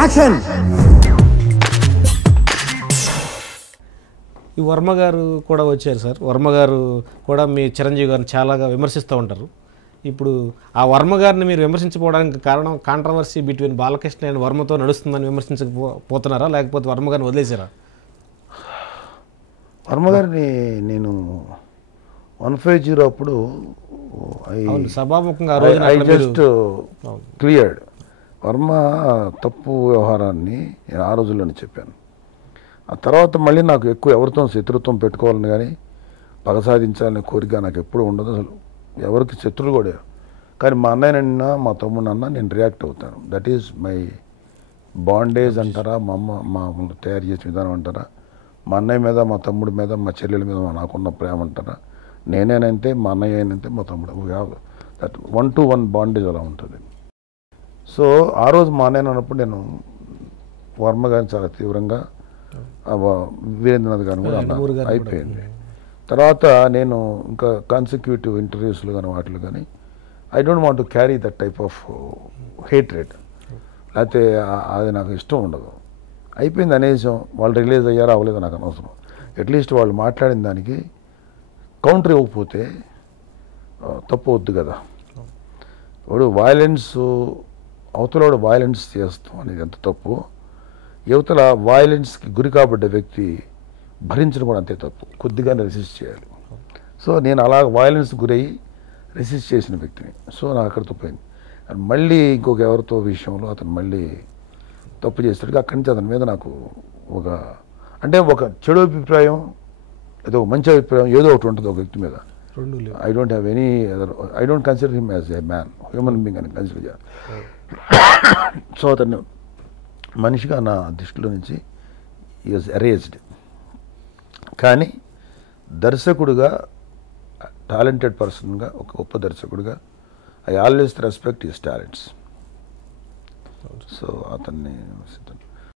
Action. ఈ వర్మ గారు కూడా వచ్చారు సార్. వర్మ గారు కూడా మీ చిరంజీవి గారిని చాలాగా విమర్శిస్తూ ఉంటారు. ఇప్పుడు ఆ వర్మ గారిని మీరు విమర్శించకపోవడానికి కారణం కాంట్రవర్సీ బిట్వీన్ బాలకృష్ణ అండ్ వర్మతో నడుస్తుందని విమర్శించకపోతున్నారా, లేకపోతే వర్మ గారిని వదిలేసారా? వర్మ గారిని నేను 150 అప్పుడు సభాముఖంగా ఐ జస్ట్ క్లియర్డ్ వర్మ తప్పు వ్యవహారాన్ని నేను ఆ రోజుల్లోనే చెప్పాను. ఆ తర్వాత మళ్ళీ నాకు ఎక్కువ ఎవరితో శత్రుత్వం పెట్టుకోవాలని కానీ పగ సాధించాలనే కోరిక నాకు ఎప్పుడూ ఉండదు. అసలు ఎవరికి శత్రులు కూడా. కానీ మా అన్నయ్యనన్నా మా తమ్ముడన్నా నేను రియాక్ట్ అవుతాను. దట్ ఈజ్ మై బాండేజ్ అంటారా, మా అమ్మ మా తయారు చేసిన విధానం అంటారా, మా అన్నయ్య మీద మా తమ్ముడి మీద మా చెల్లెల మీద నాకున్న ప్రేమ అంటారా, నేనేనంతే మా అన్నయ్య అయినంతే మా తమ్ముడు, దట్ 1-to-1 బాండేజ్ అలా ఉంటుంది. సో ఆ రోజు మా అన్నయ్య అన్నప్పుడు నేను వర్మ గారిని చాలా తీవ్రంగా, వీరేంద్రనాథ్ గారిని కూడా అన్నాను. అయిపోయింది. తర్వాత నేను ఇంకా కాన్సిక్యూటివ్ ఇంటర్వ్యూస్లో కానీ వాటిలో కానీ I don't want to carry that type of hatred, లేకపోతే అది నాకు ఇష్టం ఉండదు. అయిపోయింది అనేసం. వాళ్ళు రిలీజ్ అయ్యారో అవ్వలేదో నాకు అనవసరం. అట్లీస్ట్ వాళ్ళు మాట్లాడిన దానికి కౌంటర్ ఇవ్వకపోతే తప్పు వద్దు కదా. వాడు వైలెన్స్, అవతలవాడు వైలెన్స్ చేస్తాం అనేది ఎంత తప్పు, యువతల వైలెన్స్కి గురి కాబడ్డ వ్యక్తి భరించడం కూడా అంతే తప్పు. కొద్దిగానే రెసిస్ట్ చేయాలి. సో నేను అలా వైలెన్స్ గురయ్యి రెసిస్ట్ చేసిన వ్యక్తిని. సో నాకు అక్కడ తప్పైంది. మళ్ళీ ఇంకొక ఎవరితో విషయంలో అతను మళ్ళీ తప్పు చేస్తాడు. అక్కడి నుంచి అతని మీద నాకు ఒక చెడు అభిప్రాయం, ఏదో మంచి అభిప్రాయం ఏదో ఒకటి ఉంటుంది ఒక వ్యక్తి మీద. I don't have any other, I don't consider him as a man, human being అని కన్సిడర్ చేయాలి. సో అతను మనిషిగా నా దృష్టిలో నుంచి ఈ వాజ్ ఎరేజ్డ్. కానీ దర్శకుడుగా, టాలెంటెడ్ పర్సన్గా, ఒక గొప్ప దర్శకుడిగా I always respect his talents. So అతన్ని